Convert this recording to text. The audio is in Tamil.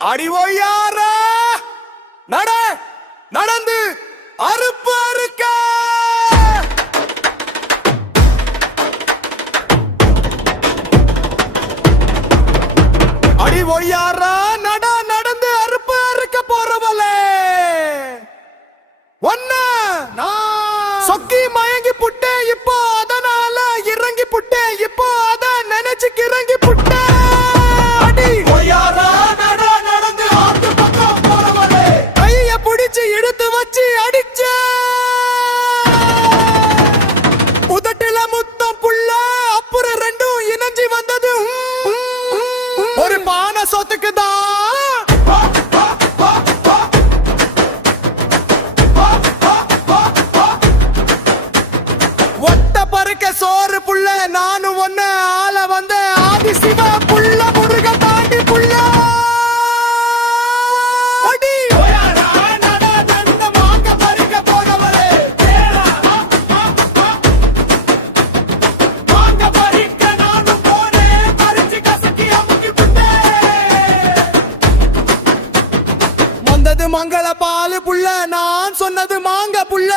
அடிவோயார நட நடந்து அறுப்பு அறுக்க அடிவோயார நட நடந்து அறுப்பு அறுக்க போறவளே ஒன்ன சொக்கி மயங்கி புட்டே இப்போ அதனால இறங்கி புட்டே இப்போ அத நினைச்சு கிறங்கி புட்டே அடி ஒய்யாரா நட நடந்து ஆத்து பக்கம் போறவளே கைய பிடிச்சு இழுத்து வச்சு அடிச்ச உதட்டில முத்தம் புள்ள அப்புறம் ரெண்டும் இணைஞ்சி வந்தது ஒரு பானை சொத்துக்கு தான் சோறு புள்ள நானும் ஒன்ன ஆள வந்த ஆதி சிவ புள்ள முருக தாண்டி புள்ள அடி மாங்க பறிக்க போனவரே மாங்க பறிக்க நானும் போனேன் பறிச்சு கசக்கி அமுக்கி புட்டேன் வந்தது மங்கள பாலு புள்ள நான் சொன்னது மாங்க புள்ள